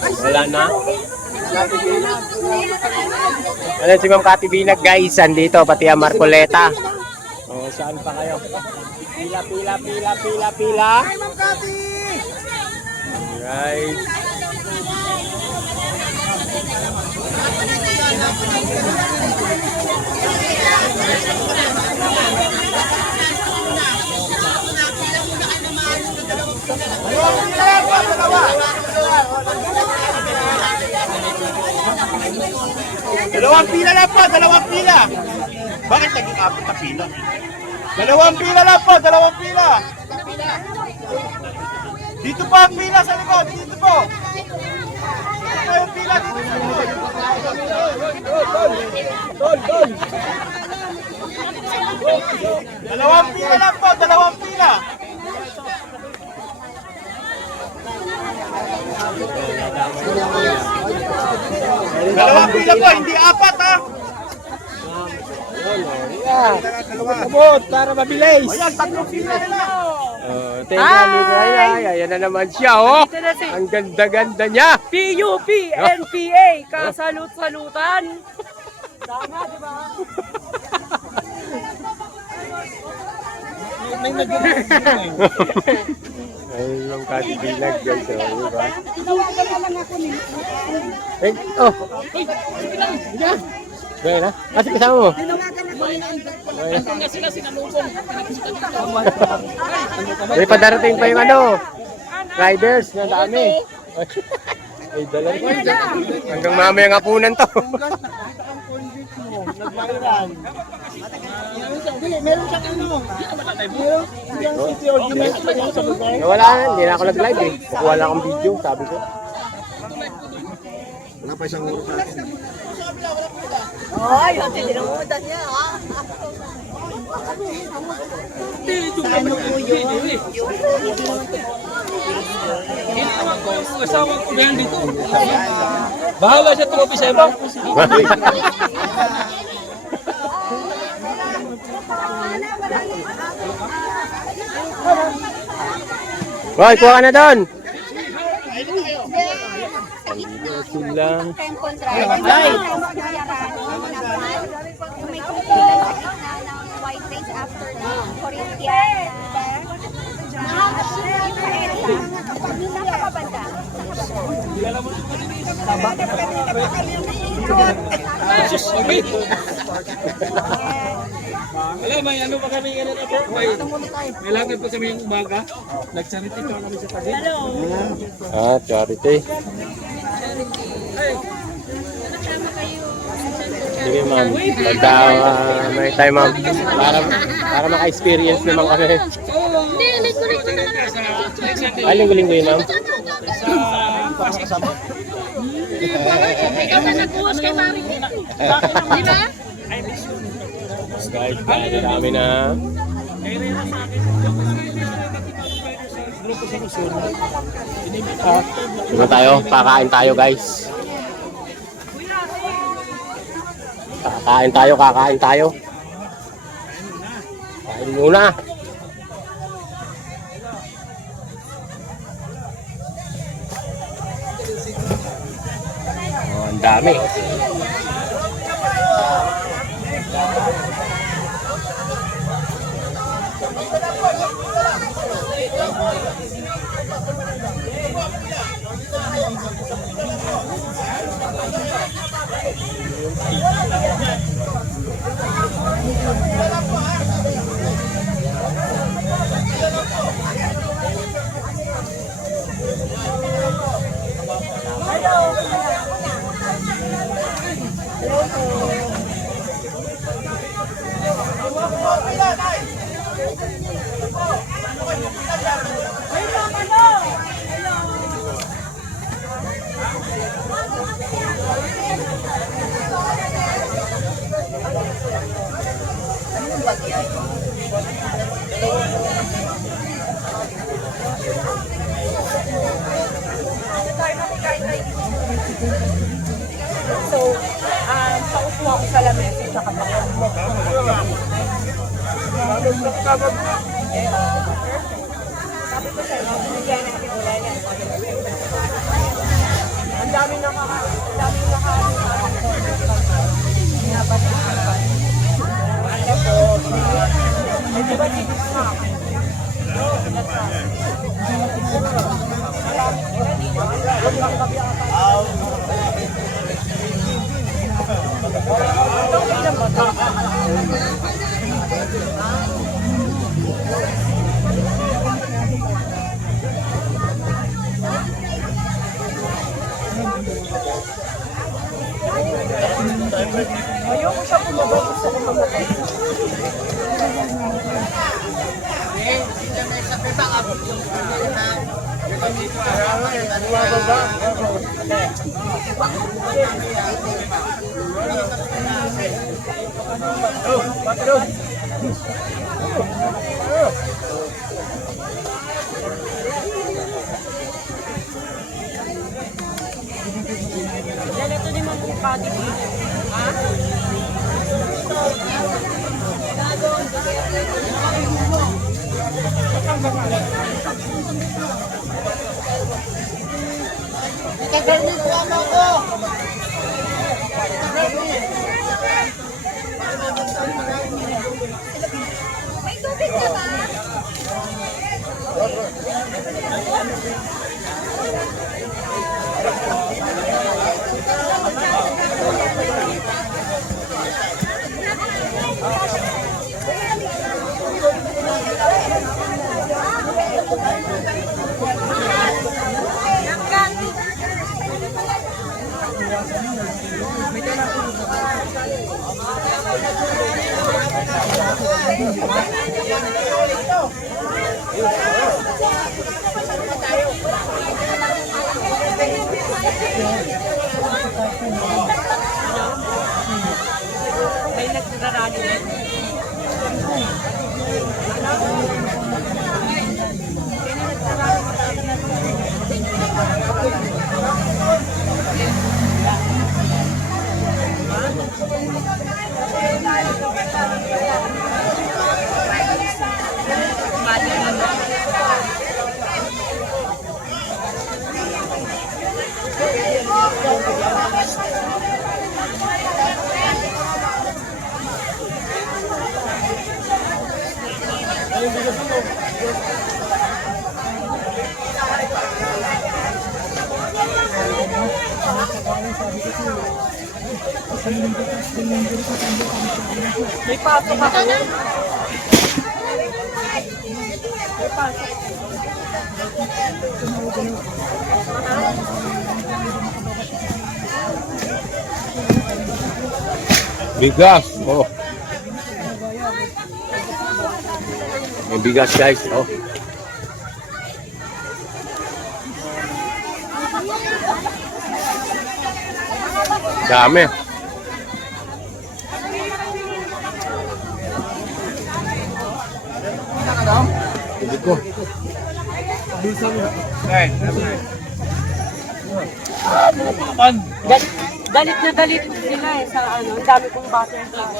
Wala na. Ayan si Ma'am Cathy Binag guys, andito pati ang Marcoleta. Oh, saan pa kayo? Pila. Hi, Ma'am Cathy! Guys. Dalawang pila lang po, dalawang pila. Bakit nag-aapit na pila? Dalawang pila lang po, dalawang pila. Dito po ang pila sa likod, dito po. Dito yung pila, dito sa likod. Tol. Dalawang pila lang po, dalawang pila. Dalawang pila po, hindi apat ha. Abot para mabilis. Ayan, tatlong pila nila. Ayan na naman siya, oh. Ang ganda-ganda niya. PUP, NPA, kasalut-salutan. Tama, di ba? May nag-iingat. Ayun yung Cathy Binag guys, oh, di ba? Tinawagan na lang ako ni. Oh. Gaya na? Kasi kasama mo? Tinawagan ako ni. May padarating pa yung ano, riders na dami. Ay, dala ko. Hanggang mamaya ng hapunan to. Meron siyang ano. Meron city ordinance pa yan sa lugar. Wala na, hindi na ako nag-live eh. Kukuha lang akong video, sabi ko. Wala pa isang oras natin. Ay, hindi dinumutan niya. Ano po yun? Kasama ko na dito. Bahala siya tumabi sa iba. Hoy, kuha ka na doon! Sila. May kukulan sa gitna ng white face after the Corinthian nakakabanda. Wala, may ano pa kami ganun ako. May langit pa kami yung umaga. Nag-charity pa kami sa tabi. Ah, charity. Sige ma'am, pagka may time ma'am, para maka-experience naman kami. Ay, linggo-linggo yun ma'am. Ikaw na nag-uwas kay Mari. Di ba? Guys, dami na. Diba tayo? Kakain tayo guys. Kakain tayo. Kain muna. Oh, ang dami. So, paupo ako sa lamesa sa kapatid mo. Sabi ko sa'yo, bigyan natin ulan yan. May tubig ka ba? May pasok ako. Bigas. Oh. May bigas guys. Oh. Dami. Hindi ko. Galit na galit sila eh sa ano, ang dami kong butterfly.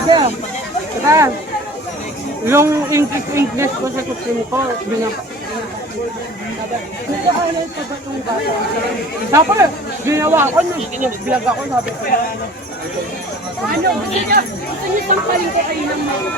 Sir, yung English ko sa Supreme ko, nag-highlight ko ba itong bata? Sabi, ginawa ko, nag-vlog ako, sabi ko. Ano, gusto niyo sampalin ko kayo ng mga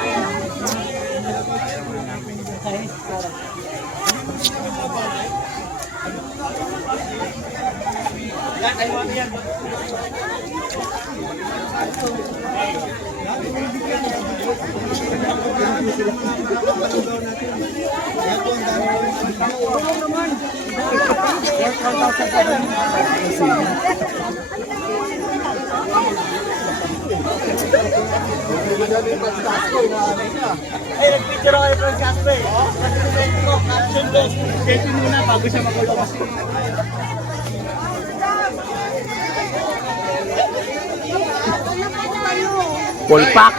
Ay, nag-picture ako kay Franz Casper. Caption ko. Kayo muna bago siya makulong. Kulpak.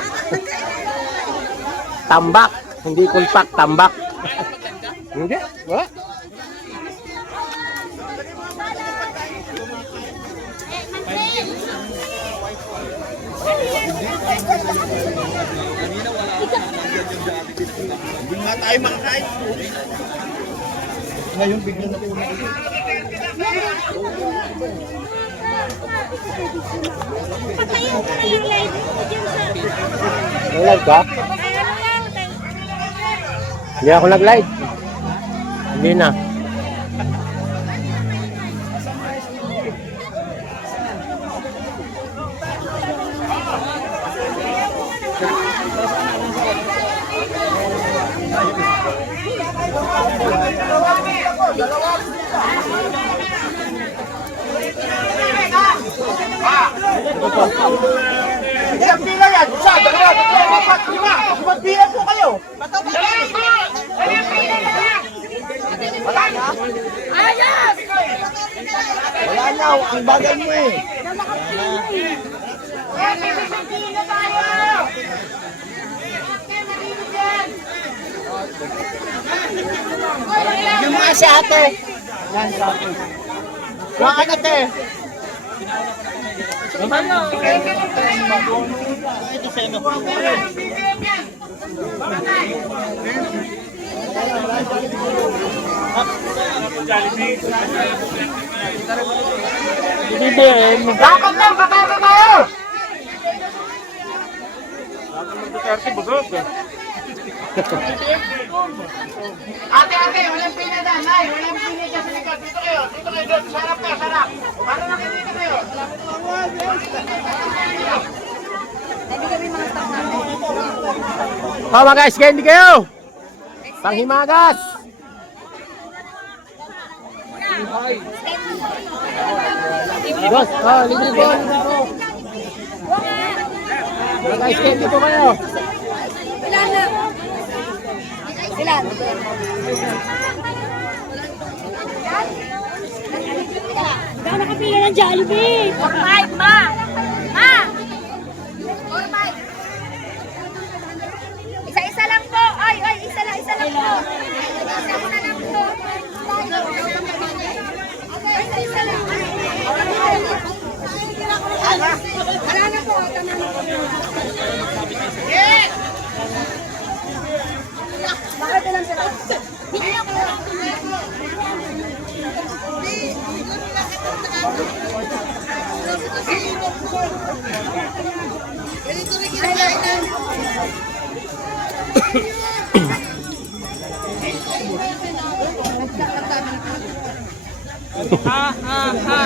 Tambak. Hindi kulpak, tambak. Hindi. What? Hindi nga tayo makakain. Ngayon, bigla na po. Patayin ko na yung live mo dyan sa... Nag-live ka? Hindi ako nag-live. Hindi na. Ilang pila yan? Isa, dalawa, tatlo, apat, lima. Limang pila po kayo. Ayos! Wala na, ang bagay mo eh. Yung mga si ate. Yan, si ate. Yung ano te? Bakit lang, kakaka kayo? Ate, walang pila na, nay. Walang pila dyan sa likod. Dito kayo doon. Sarap ka, sarap. Para nakikita kayo. Mga guys, candy kayo! Panghimagas! Boss, libre po, libre po. Mga guys, candy po kayo. Ilan na? Ilan? Gano'n nakapila ng Jollibee? 4-5, ma! Ma! 4-5. Isa-isa lang po. Ay, isa lang po. Isa-isa lang po. Isa-isa lang. Wala na po. Bakit lang sila? Ha ha ha.